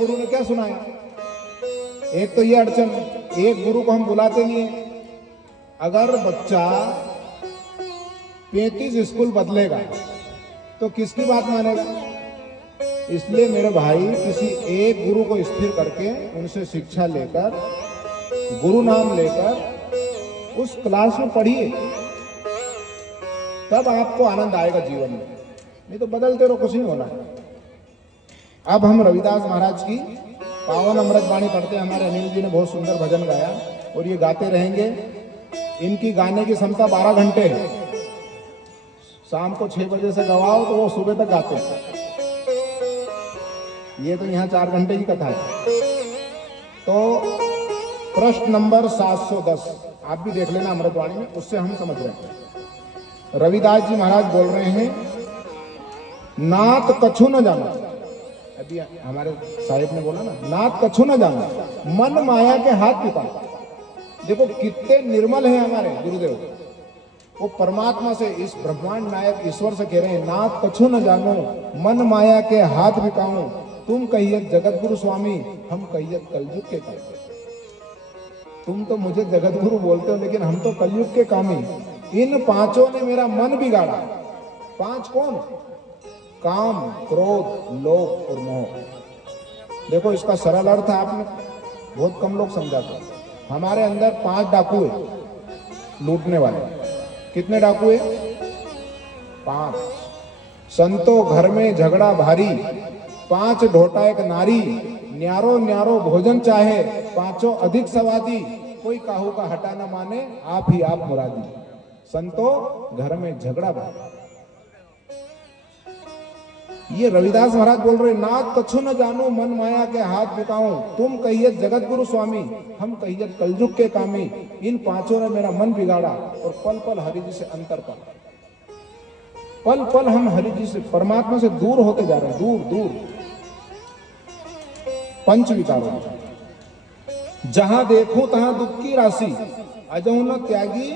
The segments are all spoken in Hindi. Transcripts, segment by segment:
गुरु ने क्या सुनाया? एक तो ये अड़चन, एक गुरु को हम बुलाते नहीं है। अगर बच्चा 35 स्कूल बदलेगा तो किसकी बात मानेगा? इसलिए मेरे भाई, किसी एक गुरु को स्थिर करके उनसे शिक्षा लेकर, गुरु नाम लेकर उस क्लास में पढ़िए, तब आपको आनंद आएगा जीवन में। नहीं तो बदलते रहो, कुछ नहीं होना है। अब हम रविदास महाराज की पावन अमृत वाणी पढ़ते हैं। हमारे अनिल जी ने बहुत सुंदर भजन गाया और ये गाते रहेंगे। इनकी गाने की क्षमता 12 घंटे है। शाम को 6 बजे से गवाओ तो वो सुबह तक गाते हैं। ये तो यहाँ 4 घंटे की कथा है। तो प्रश्न नंबर 710 आप भी देख लेना अमृतवाणी में, उससे हम समझ रहे हैं। रविदास जी महाराज बोल रहे हैं, नात कछु न जाना। अभी हमारे साहिब ने बोला ना, नात कछु न जाना, मन माया के हाथ पिता। देखो कितने निर्मल हैं हमारे गुरुदेव। वो परमात्मा से, इस ब्रह्मांड नायक ईश्वर से कह रहे हैं, नाथ कछु न जानो, मन माया के हाथ बिकाऊं, तुम कहियत जगत गुरु स्वामी, हम कहियत कलयुग के कामी। तुम तो मुझे जगत गुरु बोलते हो, लेकिन हम तो कलयुग के कामी। इन पांचों ने मेरा मन बिगाड़ा। 5 कौन? काम, क्रोध, लोभ और मोह। देखो इसका सरल अर्थ आपने बहुत कम लोग समझाते। हमारे अंदर 5 डाकू है, लूटने वाले। कितने डाकू है? 5। संतो घर में झगड़ा भारी, 5 ढोटा एक नारी, न्यारो न्यारो भोजन चाहे, 5 अधिक सवादी, कोई काहू का हटा न माने, आप ही आप मुरादी। संतो घर में झगड़ा भारी। ये रविदास महाराज बोल रहे, नाथ कछु न जानू, मन माया के हाथ बिकाऊं, तुम कहिए जगत गुरु स्वामी, हम कहिए कलयुग के कामी। इन 5 ने मेरा मन बिगाड़ा और पल पल हरि जी से अंतर पा। पल पल हम हरि जी से, परमात्मा से दूर होते जा रहे हैं, दूर दूर। पंच विकारों, जहां देखूं तहां दुख की राशि, अजहु न त्यागी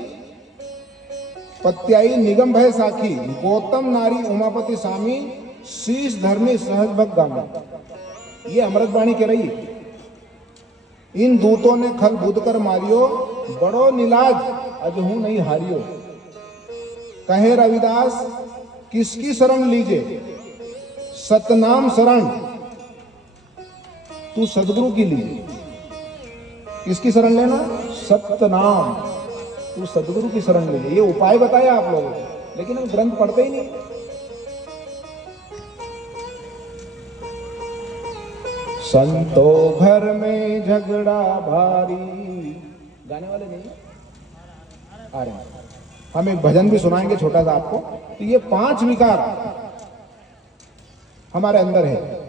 पत्याई निगम भय साखी, गौतम नारी उमापति स्वामी, शीश धरनी सहज भग गामी। ये अमृतवाणी कह रही है। इन दूतों ने खल बुध कर मारियो, बड़ो निलाज अजहू नहीं हारियो। कहे रविदास किसकी शरण लीजे, सतनाम शरण तू सदगुरु की लीजे। किसकी शरण लेना? सतनाम, तू सदगुरु की शरण लीजिए। ये उपाय बताया आप लोगों को, लेकिन हम ग्रंथ पढ़ते ही नहीं। संतो घर में झगड़ा भारी, गाने वाले नहीं आ रहे हैं। हम एक भजन भी सुनाएंगे छोटा सा आपको। तो ये 5 विकार हमारे अंदर है।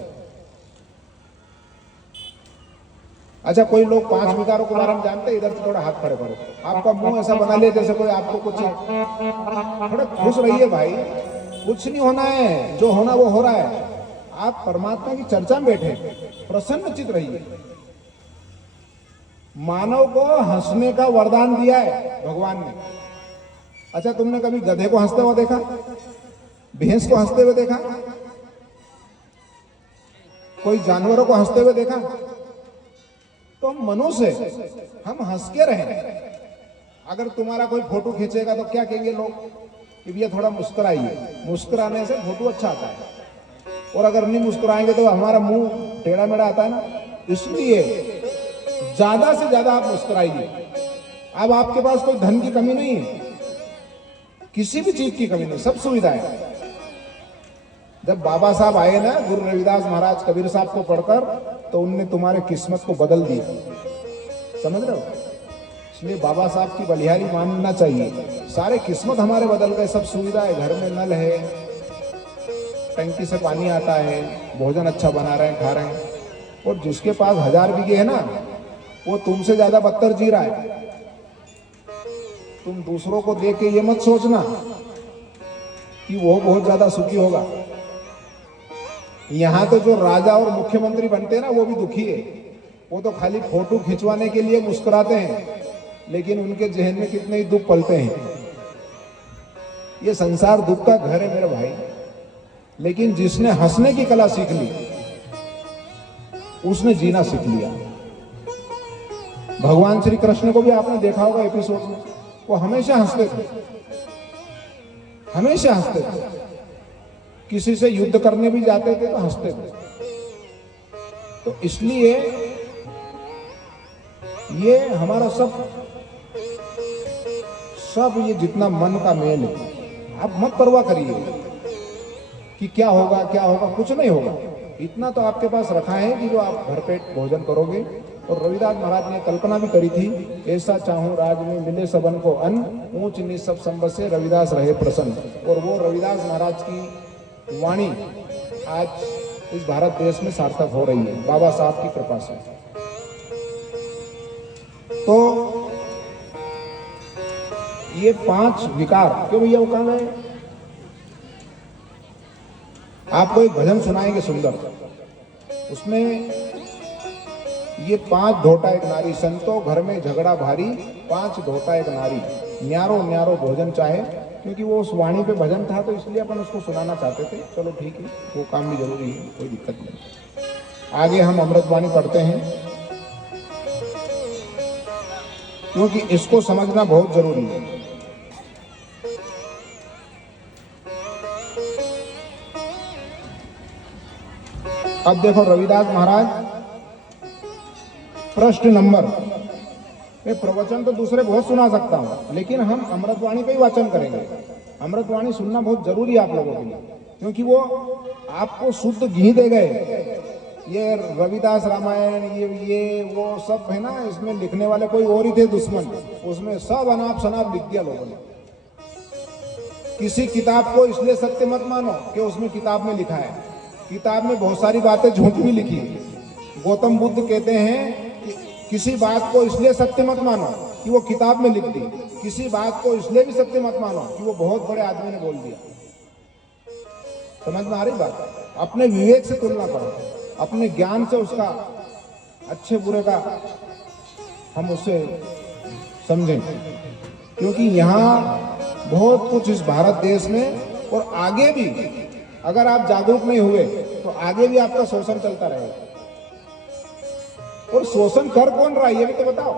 अच्छा, कोई लोग 5 विकारों के बारे में जानते हैं? इधर से थोड़ा हाथ खड़े करो। आपका मुंह ऐसा बना ले जैसे कोई आपको कुछ, थोड़ा खुश रहिए भाई। कुछ नहीं होना है, जो होना वो हो रहा है। आप परमात्मा की चर्चा में बैठे, प्रसन्न चित रहिए। मानव को हंसने का वरदान दिया है भगवान ने। अच्छा, तुमने कभी गधे को हंसते हुए देखा? भैंस को हंसते हुए देखा? कोई जानवरों को हंसते हुए देखा? तो हम मनुष्य, हम हंस के रहें। अगर तुम्हारा कोई फोटो खींचेगा तो क्या कहेंगे लोग कि भैया थोड़ा मुस्कुराइए, मुस्कुराने से फोटो अच्छा आता है। और अगर नहीं मुस्कुराएंगे तो हमारा मुंह टेढ़ा मेढ़ा आता है ना। इसलिए ज्यादा से ज्यादा आप मुस्कुराइए। अब आपके पास कोई धन की कमी नहीं है, किसी भी चीज की कमी नहीं, सब सुविधाएं। जब बाबा साहब आए ना, गुरु रविदास महाराज कबीर साहब को पढ़कर, तो उनने तुम्हारे किस्मत को बदल दिया। समझ रहे हो? इसलिए बाबा साहब की बलिहारी मानना चाहिए। सारे किस्मत हमारे बदल गए, सब सुविधा है, घर में नल है, टंकी से पानी आता है, भोजन अच्छा बना रहे हैं, खा रहे हैं। और जिसके पास 1000 बीघे है ना, वो तुमसे ज्यादा बदतर जी रहा है। तुम दूसरों को देख के ये मत सोचना कि वो बहुत ज्यादा सुखी होगा। यहां तो जो राजा और मुख्यमंत्री बनते हैं ना, वो भी दुखी है। वो तो खाली फोटो खिंचवाने के लिए मुस्कुराते हैं, लेकिन उनके जहन में कितने ही दुख पलते हैं। ये संसार दुख का घर है मेरे भाई। लेकिन जिसने हंसने की कला सीख ली, उसने जीना सीख लिया। भगवान श्री कृष्ण को भी आपने देखा होगा एपिसोड में, वो हमेशा हंसते थे, हमेशा हंसते थे। किसी से युद्ध करने भी जाते थे तो हंसते थे। तो इसलिए ये हमारा सब ये जितना मन का मेल है, आप मत परवाह करिए कि क्या होगा, कुछ नहीं होगा। इतना तो आपके पास रखा है कि जो आप भरपेट भोजन करोगे। और रविदास महाराज ने कल्पना भी करी थी, ऐसा चाहूं राज में मिले सबन को अन्न, ऊंच नीच सब संबत से रविदास रहे प्रसन्न। और वो रविदास महाराज की वाणी आज इस भारत देश में सार्थक हो रही है बाबा साहब की कृपा से। तो ये 5 विकार, क्यों भैया वो कहां है? आपको एक भजन सुनाएंगे सुंदर, उसमें ये 5 ढोटा एक नारी, संतो घर में झगड़ा भारी, 5 ढोटा एक नारी, न्यारो न्यारो भोजन चाहे। क्योंकि वो उस वाणी पे भजन था तो इसलिए अपन उसको सुनाना चाहते थे। चलो ठीक है, वो काम भी जरूरी है, कोई दिक्कत नहीं। आगे हम अमृतवाणी पढ़ते हैं, क्योंकि इसको समझना बहुत जरूरी है। अब देखो रविदास महाराज प्रश्न नंबर, मैं प्रवचन तो दूसरे बहुत सुना सकता हूं, लेकिन हम अमृतवाणी पे ही वाचन करेंगे। अमृतवाणी सुनना बहुत जरूरी है आप लोगों के लिए, क्योंकि वो आपको शुद्ध घी दे गए। ये रविदास रामायण ये वो सब है ना, इसमें लिखने वाले कोई और ही थे दुश्मन, उसमें सब अनाप शनाप लिख दिया लोगों ने। किसी किताब को इसलिए सत्य मत मानो कि उसमें किताब में लिखा है, किताब में बहुत सारी बातें झूठ भी लिखी है। गौतम बुद्ध कहते हैं कि किसी बात को इसलिए सत्य मत मानो कि वो किताब में लिख दी, किसी बात को इसलिए भी सत्य मत मानो कि वो बहुत बड़े आदमी ने बोल दिया। समझ में आ रही बात? अपने विवेक से तुलना करो, अपने ज्ञान से उसका अच्छे बुरे का हम उससे समझें। क्योंकि यहाँ बहुत कुछ इस भारत देश में और आगे भी अगर आप जागरूक नहीं हुए तो आगे भी आपका शोषण चलता रहेगा। और शोषण कर कौन रहा है ये भी तो बताओ।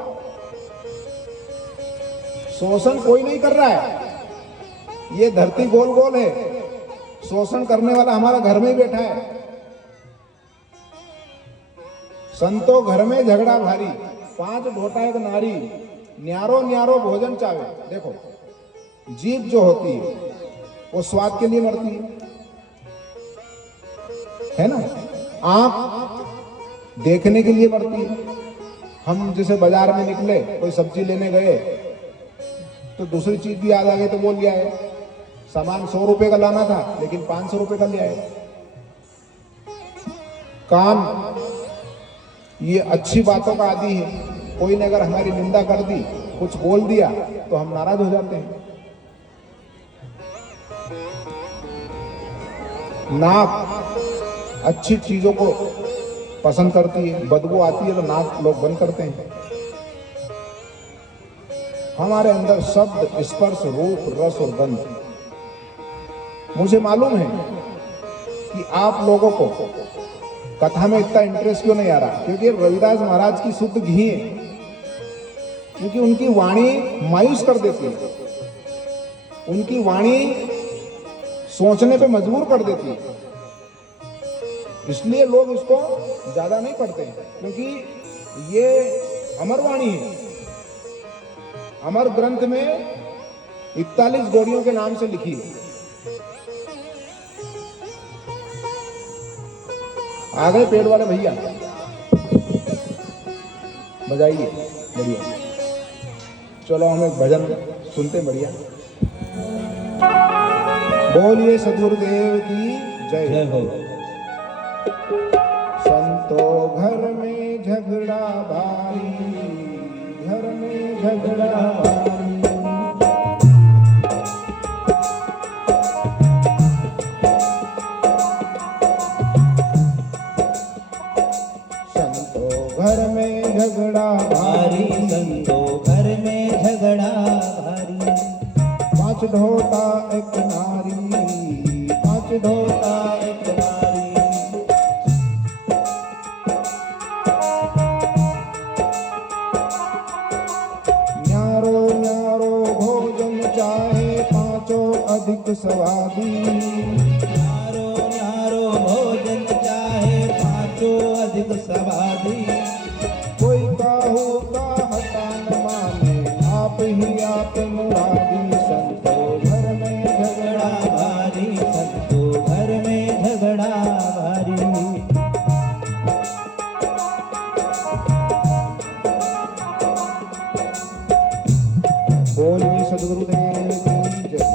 शोषण कोई नहीं कर रहा है, ये धरती गोल गोल है, शोषण करने वाला हमारा घर में ही बैठा है। संतो घर में झगड़ा भारी, 5 ढोटा एक नारी, न्यारो न्यारो भोजन चावे। देखो जीभ जो होती है वो स्वाद के लिए मरती है ना, आंख देखने के लिए मरती है। हम जैसे बाजार में निकले, कोई सब्जी लेने गए तो दूसरी चीज भी याद आ गई तो बोल लिया है, सामान 100 रुपए का लाना था लेकिन 500 रुपए का लिया है। कान ये अच्छी बातों का आदी है, कोई ने अगर हमारी निंदा कर दी, कुछ बोल दिया तो हम नाराज हो जाते हैं। नाक अच्छी चीजों को पसंद करती है, बदबू आती है तो नाक लोग बंद करते हैं। हमारे अंदर शब्द, स्पर्श, रूप, रस और गंध। मुझे मालूम है कि आप लोगों को कथा में इतना इंटरेस्ट क्यों नहीं आ रहा, क्योंकि रविदास महाराज की शुद्ध घी है, क्योंकि उनकी वाणी मायूस कर देती है, उनकी वाणी सोचने पे मजबूर कर देती है। इसलिए लोग इसको ज्यादा नहीं पढ़ते हैं, क्योंकि ये अमर वाणी है। अमर ग्रंथ में 41 गौड़ियों के नाम से लिखी है। आ गए पेड़ वाले भैया, बजाइए बढ़िया। चलो हम एक भजन सुनते बढ़िया। बोलिए सदगुरुदेव की जय हो। संतो घर में झगड़ा भारी, घर में झगड़ा भारी, संतो घर में झगड़ा भारी, संतो घर में झगड़ा भारी। 5 ढोटा एक नारी, 5 ढोटा एक नारी, स्वादी। नारो नारो भोजन चाहे पाँचों अधिक स्वादी। कोई काहू का हटा न माने आप ही आप मुरादी। संतो घर में झगड़ा भारी संतो घर में झगड़ा भारी। बोलिए सद्गुरुदेव की जय।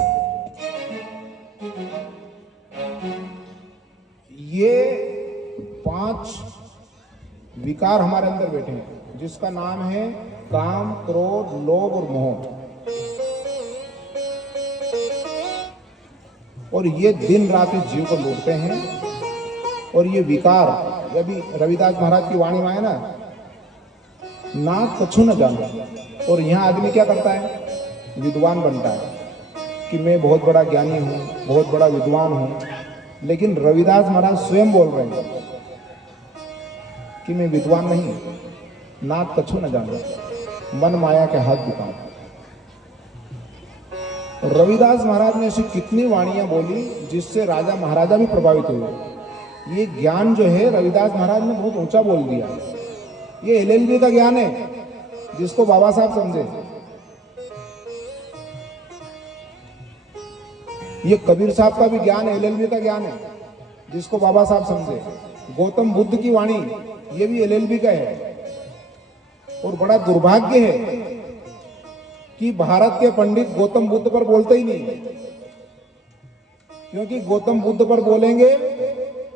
ये 5 विकार हमारे अंदर बैठे हैं, जिसका नाम है काम, क्रोध, लोभ और मोह। और ये दिन रात इस जीव को लूटते हैं। और ये विकार, अभी रविदास महाराज की वाणी में है ना कछु न जानो। और यहाँ आदमी क्या करता है, विद्वान बनता है कि मैं बहुत बड़ा ज्ञानी हूँ, बहुत बड़ा विद्वान हूँ। लेकिन रविदास महाराज स्वयं बोल रहे हैं कि मैं विद्वान नहीं, नाथ कछु न जानो, मन माया के हाथ दिखाऊं। रविदास महाराज ने ऐसी कितनी वाणियां बोली जिससे राजा महाराजा भी प्रभावित हुए। ये ज्ञान जो है रविदास महाराज ने बहुत ऊंचा बोल दिया। ये LLB का ज्ञान है, जिसको बाबा साहब समझे। ये कबीर साहब का भी ज्ञान LLB का ज्ञान है, जिसको बाबा साहब समझे। गौतम बुद्ध की वाणी ये भी LLB का है। और बड़ा दुर्भाग्य है कि भारत के पंडित गौतम बुद्ध पर बोलते ही नहीं, क्योंकि गौतम बुद्ध पर बोलेंगे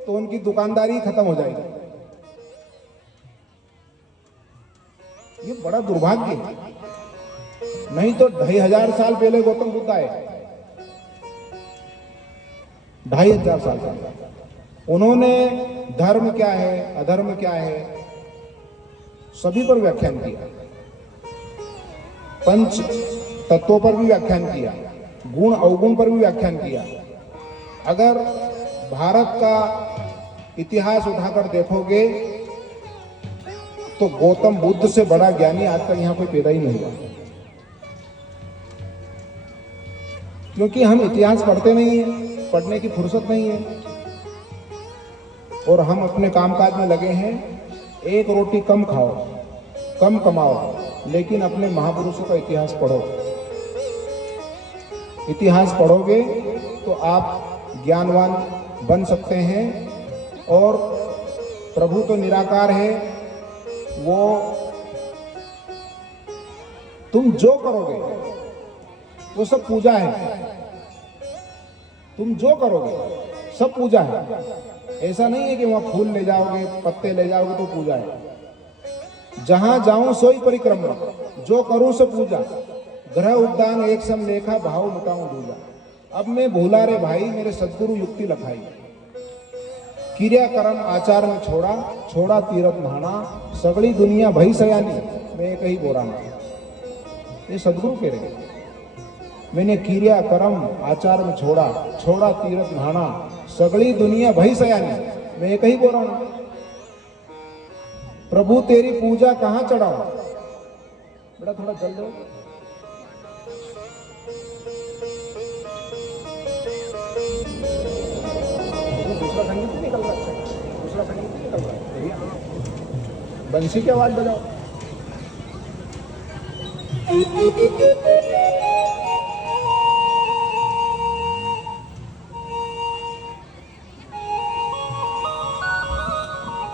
तो उनकी दुकानदारी खत्म हो जाएगी। ये बड़ा दुर्भाग्य है। नहीं तो 2500 साल पहले गौतम बुद्ध आए, 2500 साल पहले उन्होंने धर्म क्या है, अधर्म क्या है, सभी पर व्याख्यान किया। पंच तत्वों पर भी व्याख्यान किया, गुण अवगुण पर भी व्याख्यान किया। अगर भारत का इतिहास उठाकर देखोगे तो गौतम बुद्ध से बड़ा ज्ञानी आज तक यहां कोई पैदा ही नहीं हुआ। क्योंकि हम इतिहास पढ़ते नहीं है, पढ़ने की फुर्सत नहीं है, और हम अपने कामकाज में लगे हैं। एक रोटी कम खाओ, कम कमाओ, लेकिन अपने महापुरुषों का इतिहास पढ़ो। इतिहास पढ़ोगे तो आप ज्ञानवान बन सकते हैं। और प्रभु तो निराकार है, वो तुम जो करोगे वो सब पूजा है। तुम जो करोगे सब पूजा है। ऐसा नहीं है कि वहां फूल ले जाओगे, पत्ते ले जाओगे तो पूजा है। जहां जाऊं सोई परिक्रमा, जो करूं सो पूजा। ग्रह उद्यान एक सम लेखा, भाव मिटाऊं दूजा। अब मैं भूला रे भाई, मेरे सदगुरु युक्ति लखाई। क्रिया कर्म आचार में छोड़ा, छोड़ा तीरथ नहाना। सगड़ी दुनिया भई सयानी, मैं एक ही बोराना। ये सदगुरु कह रहे हैं। मैंने क्रिया कर्म आचार में छोड़ा, छोड़ा तीरथ नहाना। सगड़ी दुनिया भई सयानी, मैं एक ही बोराना। प्रभु तेरी पूजा कहां चढ़ाऊं। बेटा थोड़ा जल दो। दूसरा संगीत भी निकल रहा है, दूसरा संगीत भी निकल रहा है। बंसी की आवाज बजाओ।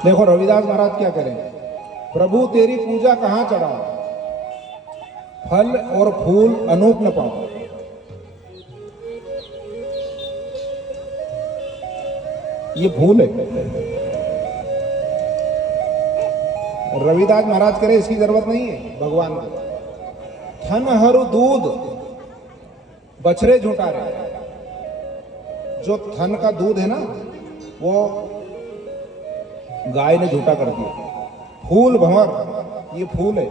देखो रविदास महाराज क्या करें। प्रभु तेरी पूजा कहां चढ़ाऊं, फल और फूल अनूप न पाऊं। ये भूल है। रविदास महाराज करे इसकी जरूरत नहीं है भगवान को। थन हरू दूध बछरे झूठा रहे। जो थन का दूध है ना, वो गाय ने झूठा कर दिया। फूल भंवर, ये फूल है,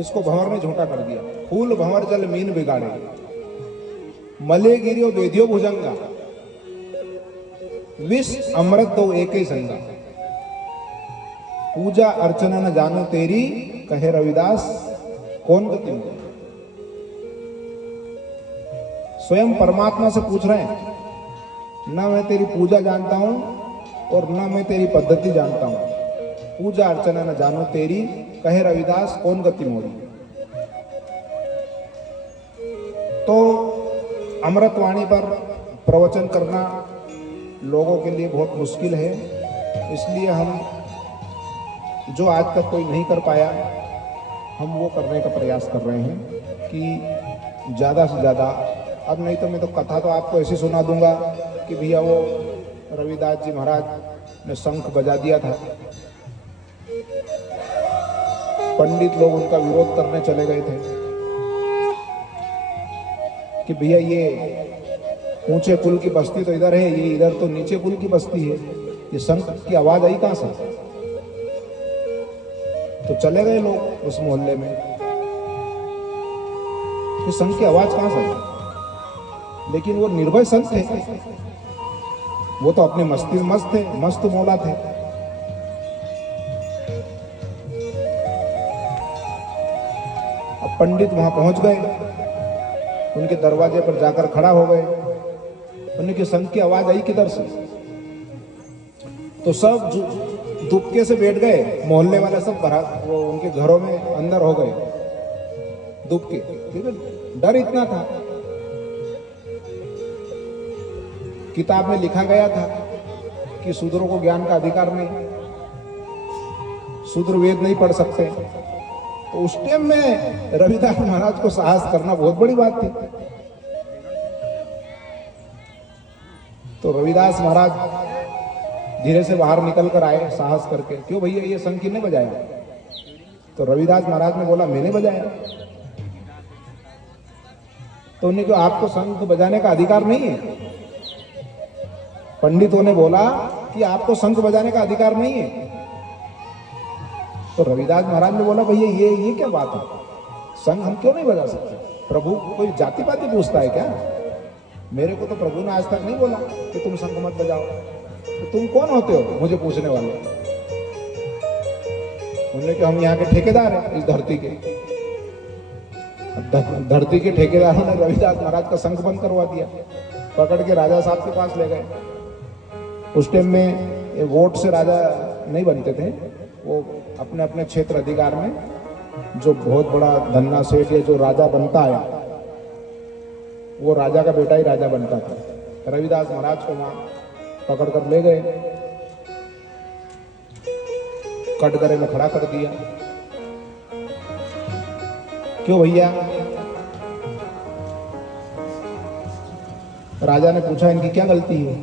इसको भंवर ने झूठा कर दिया। फूल भंवर जल मीन बिगाड़े, मले गिरियो वेदियो भुजंगा। विष अमृत दो एक ही संगा। पूजा अर्चना न जानो तेरी, कहे रविदास कौन गति। स्वयं परमात्मा से पूछ रहे हैं, ना मैं तेरी पूजा जानता हूं और ना मैं तेरी पद्धति जानता हूं, पूजा अर्चना न जानो तेरी, कहे रविदास कौन गति मोरी। तो अमृतवाणी पर प्रवचन करना लोगों के लिए बहुत मुश्किल है, इसलिए हम जो आज तक कोई नहीं कर पाया, हम वो करने का प्रयास कर रहे हैं कि ज़्यादा से ज़्यादा। अब नहीं तो मैं तो कथा तो आपको ऐसी सुना दूंगा कि भैया वो रविदास जी महाराज ने शंख बजा दिया था, पंडित लोग उनका विरोध करने चले गए थे कि भैया ये ऊंचे कुल की बस्ती तो इधर है, ये इधर तो नीचे कुल की बस्ती है, ये शंख की आवाज आई कहां से। तो चले गए लोग उस मोहल्ले में, ये शंख की आवाज कहां से आई। लेकिन वो निर्भय संत थे, वो तो अपने मस्ती में मस्त थे, मस्त मौला थे। अब पंडित वहां पहुंच गए, उनके दरवाजे पर जाकर खड़ा हो गए, उनके शंख की आवाज आई किधर से। तो सब दुबके से बैठ गए, मोहल्ले वाले सब वो उनके घरों में अंदर हो गए दुबके, ठीक है। डर इतना था, किताब में लिखा गया था कि शूद्रों को ज्ञान का अधिकार नहीं, शूद्र वेद नहीं पढ़ सकते। तो उस टाइम में रविदास महाराज को साहस करना बहुत बड़ी बात थी। तो रविदास महाराज धीरे से बाहर निकल कर आए साहस करके, क्यों भैया ये शंख किसने बजाया। तो रविदास महाराज ने बोला मैंने बजाया। तो उन्हें क्यों, आपको शंख बजाने का अधिकार नहीं है। पंडितों ने बोला कि आपको शंख बजाने का अधिकार नहीं है। तो रविदास महाराज ने बोला भैया ये क्या बात है, शंख हम क्यों नहीं बजा सकते। प्रभु कोई जाति पाति पूछता है क्या, मेरे को तो प्रभु ने आज तक नहीं बोला कि तुम शंख मत बजाओ। तो तुम कौन होते हो मुझे पूछने वाले। उन्होंने कि हम यहाँ के ठेकेदार हैं इस धरती के। धरती के ठेकेदारों ने रविदास महाराज का शंख बंद करवा दिया, पकड़ के राजा साहब के पास ले गए। उस टाइम में वोट से राजा नहीं बनते थे, वो अपने अपने क्षेत्र अधिकार में जो बहुत बड़ा धन्ना सेठ या जो राजा बनता है, वो राजा का बेटा ही राजा बनता था। रविदास महाराज को वहां पकड़ कर ले गए, कटघरे में खड़ा कर दिया। क्यों भैया। राजा ने पूछा इनकी क्या गलती है।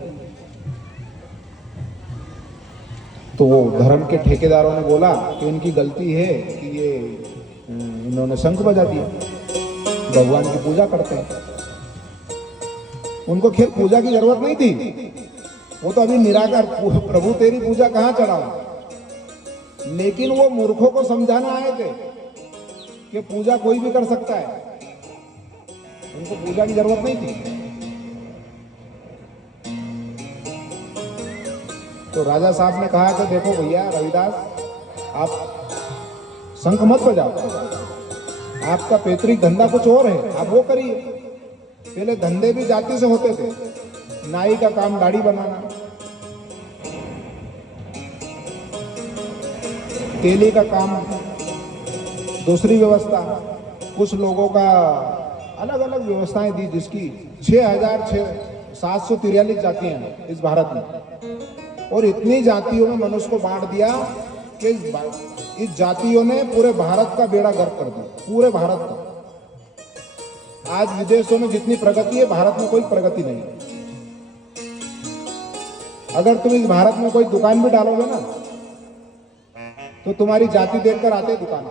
तो वो धर्म के ठेकेदारों ने बोला कि इनकी गलती है कि ये इन्होंने शंख बजा दिया, भगवान की पूजा करते हैं। उनको खेल पूजा की जरूरत नहीं थी, वो तो अभी निराकार, प्रभु तेरी पूजा कहां चढ़ाओ। लेकिन वो मूर्खों को समझाना आए थे कि पूजा कोई भी कर सकता है, उनको पूजा की जरूरत नहीं थी। तो राजा साहब ने कहा कि देखो भैया रविदास, आप शंख मत बजाओ, आपका पैतृक धंधा कुछ और है, आप वो करिए। पहले धंधे भी जाति से होते थे, नाई का काम दाढ़ी बनाना, तेली का काम दूसरी व्यवस्था, कुछ लोगों का अलग अलग व्यवस्थाएं दी, जिसकी 6,743 जातियां हैं इस भारत में। और इतनी जातियों में मनुष्य को बांट दिया कि इस जातियों ने पूरे भारत का बेड़ा गर्क कर दिया, पूरे भारत का। आज विदेशों में जितनी प्रगति है, भारत में कोई प्रगति नहीं है। अगर तुम इस भारत में कोई दुकान भी डालोगे ना, तो तुम्हारी जाति देखकर आते दुकान।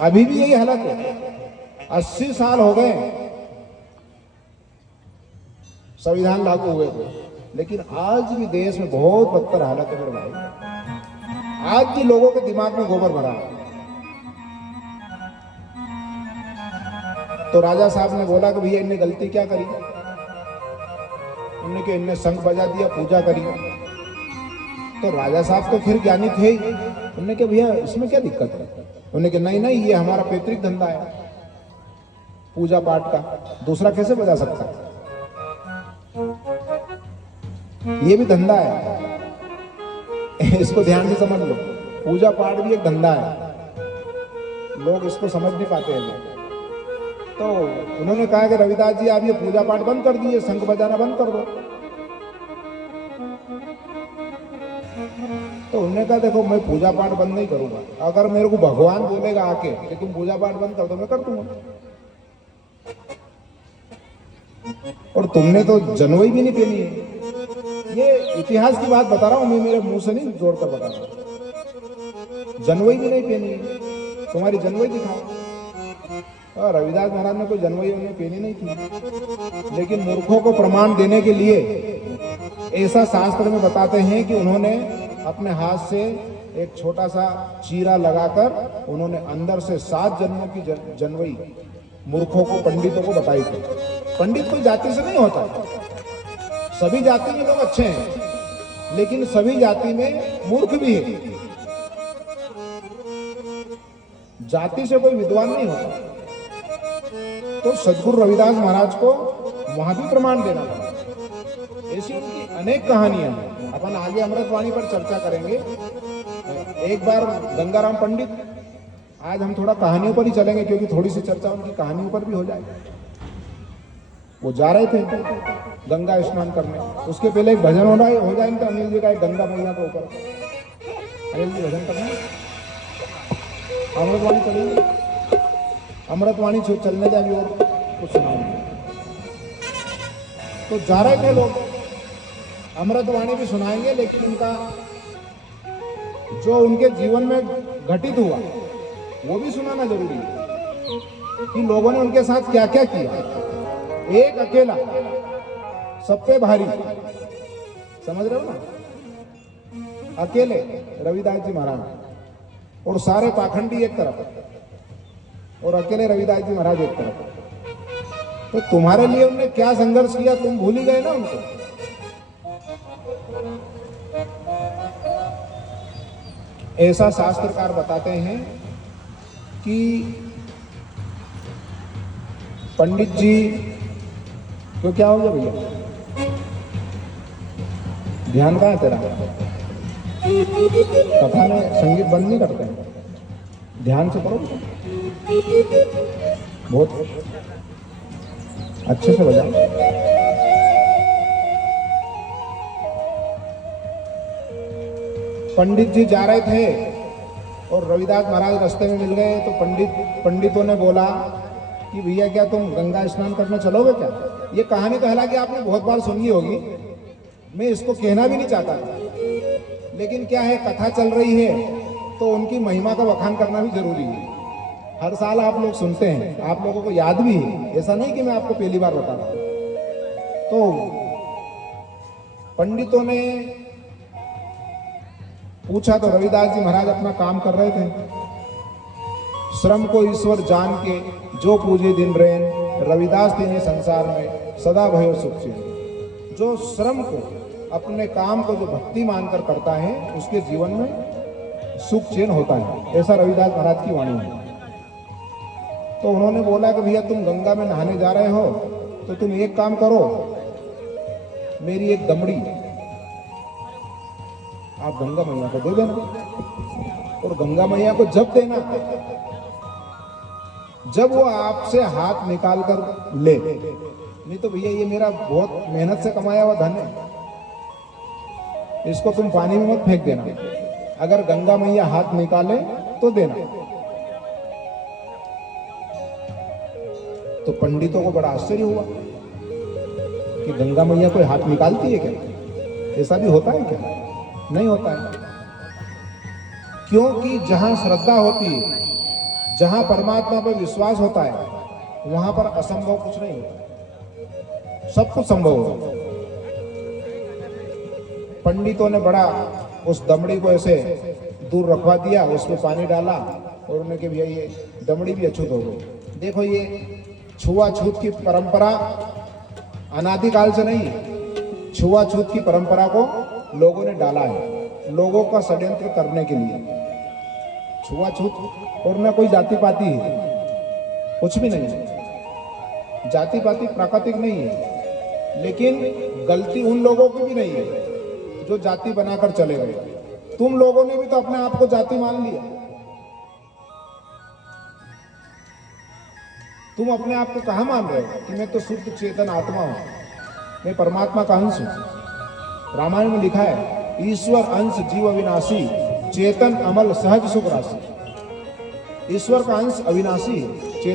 अभी भी यही हालत है। 80 साल हो गए संविधान लागू हुए थे, लेकिन आज भी देश में बहुत बदतर हालत है मेरे भाई। आज भी लोगों के दिमाग में गोबर भरा है। तो राजा साहब ने बोला कि भैया इनने गलती क्या करी। उन्होंने कि इनने शंख बजा दिया, पूजा करी। तो राजा साहब तो फिर ज्ञानी थे ही। उन्होंने कहा भैया इसमें क्या दिक्कत है। उन्होंने कहा नहीं नहीं, ये हमारा पैतृक धंधा है। पूजा पाठ का, दूसरा कैसे बजा सकता है? ये भी धंधा है, इसको ध्यान से समझ लो। पूजा पाठ भी एक धंधा है, लोग इसको समझ नहीं पाते हैं। तो उन्होंने कहा कि रविदास जी आप ये पूजा पाठ बंद कर दिए, शंख बजाना बंद कर दो। तो उन्होंने कहा देखो मैं पूजा पाठ बंद नहीं करूंगा, अगर मेरे को भगवान बोलेगा आके कि तुम पूजा पाठ बंद कर दो, मैं कर दूंगा। और तुमने तो जनवई भी नहीं पहनी है, ये इतिहास की बात बता रहा हूं मैं, मेरे मुंह से नहीं जोड़कर बता रहा हूं। जनवई भी नहीं पहनी है, तुम्हारी जनवई दिखाओ। और रविदास महाराज ने कोई जनवई उन्हें पहनी नहीं थी, लेकिन मूर्खों को प्रमाण देने के लिए ऐसा शास्त्र में बताते हैं कि उन्होंने अपने हाथ से एक छोटा सा चीरा लगाकर उन्होंने अंदर से 7 जन्मों की जनवई मूर्खों को, पंडितों को बताई थी। पंडित कोई जाति से नहीं होता, सभी जाति में लोग अच्छे हैं, लेकिन सभी जाति में मूर्ख भी है। जाति से कोई विद्वान नहीं होता। तो सद्गुरु रविदास महाराज को वहां भी प्रमाण देना पड़ा। ऐसी उनकी अनेक कहानियां हैं, अपन आगे अमृतवाणी पर चर्चा करेंगे। एक बार गंगाराम पंडित, आज हम थोड़ा कहानियों पर ही चलेंगे क्योंकि थोड़ी सी चर्चा उनकी कहानियों पर भी हो जाएगी। वो जा रहे थे गंगा स्नान करने, उसके पहले एक भजन हो जाएगा अनिल जी का, एक गंगा मैया के ऊपर। अनिल जी भजन करना, अमृतवाणी चलेंगे, अमृतवाणी चलने दे, अभी और कुछ सुनाऊंगे। तो जा रहे थे लोग, अमृतवाणी भी सुनाएंगे, लेकिन उनका जो उनके जीवन में घटित हुआ वो भी सुनाना जरूरी है कि लोगों ने उनके साथ क्या क्या किया। एक अकेला सब पे भारी, समझ रहे हो ना? अकेले रविदास जी महाराज और सारे पाखंडी एक तरफ और अकेले रविदास जी महाराज एक तरफ। तो तुम्हारे लिए उन्होंने क्या संघर्ष किया तुम भूल ही गए ना उनको। ऐसा शास्त्रकार बताते हैं कि पंडित जी क्यों, क्या हो गया भैया? ध्यान कहाँ है तेरा? कथा में संगीत बंद नहीं करते हैं, ध्यान से पढ़ो, बहुत अच्छे से बजा। पंडित जी जा रहे थे और रविदास महाराज रास्ते में मिल गए। तो पंडितों ने बोला कि भैया क्या तुम गंगा स्नान करने चलोगे क्या? ये कहानी तो हालांकि आपने बहुत बार सुनी होगी, मैं इसको कहना भी नहीं चाहता था, लेकिन क्या है कथा चल रही है तो उनकी महिमा का बखान करना भी जरूरी है। हर साल आप लोग सुनते हैं, आप लोगों को याद भी है, ऐसा नहीं कि मैं आपको पहली बार बता रहा हूं। तो पंडितों ने पूछा तो रविदास जी महाराज अपना काम कर रहे थे। श्रम को ईश्वर जान के जो पूजे दिन रैन, रविदास तीन संसार में सदा भयो सुख चैन। जो श्रम को, अपने काम को जो भक्ति मानकर करता है उसके जीवन में सुख चैन होता है, ऐसा रविदास महाराज की वाणी है। तो उन्होंने बोला कि भैया तुम गंगा में नहाने जा रहे हो तो तुम एक काम करो, मेरी एक दमड़ी आप गंगा मैया को दे देना, और गंगा मैया को जब देना जब वो आपसे हाथ निकाल कर ले, नहीं तो भैया ये मेरा बहुत मेहनत से कमाया हुआ धन है, इसको तुम पानी में मत फेंक देना, अगर गंगा मैया हाथ निकाले तो देना। तो पंडितों को बड़ा आश्चर्य हुआ कि गंगा मैया कोई हाथ निकालती है क्या? ऐसा भी होता है क्या? नहीं होता है, क्योंकि जहां श्रद्धा होती है, जहां परमात्मा पर विश्वास होता है, वहां पर असंभव कुछ नहीं होता, सब कुछ संभव होता है। पंडितों ने बड़ा उस दमड़ी को ऐसे दूर रखवा दिया, उसमें पानी डाला और उन्होंने कहा भैया ये दमड़ी भी अछूत हो गई। देखो ये छुआछूत की परंपरा अनादिकाल से नहीं, छुआछूत की परंपरा को लोगों ने डाला है, लोगों का षड्यंत्र करने के लिए। छुआछूत और न कोई जाति पाति है, कुछ भी नहीं है, जाति पाति प्राकृतिक नहीं है, लेकिन गलती उन लोगों की भी नहीं है जो जाति बनाकर चले गए। तुम लोगों ने भी तो अपने आप को जाति मान लिया। तुम अपने आप को कहाँ मान रहे हो कि मैं तो शुद्ध चेतन आत्मा हूं, मैं परमात्मा का अंश हूं। रामायण में लिखा है, ईश्वर अंश जीव अविनाशी, चेतन अमल सहज सुख राशि। ईश्वर का अंश अविनाशी है,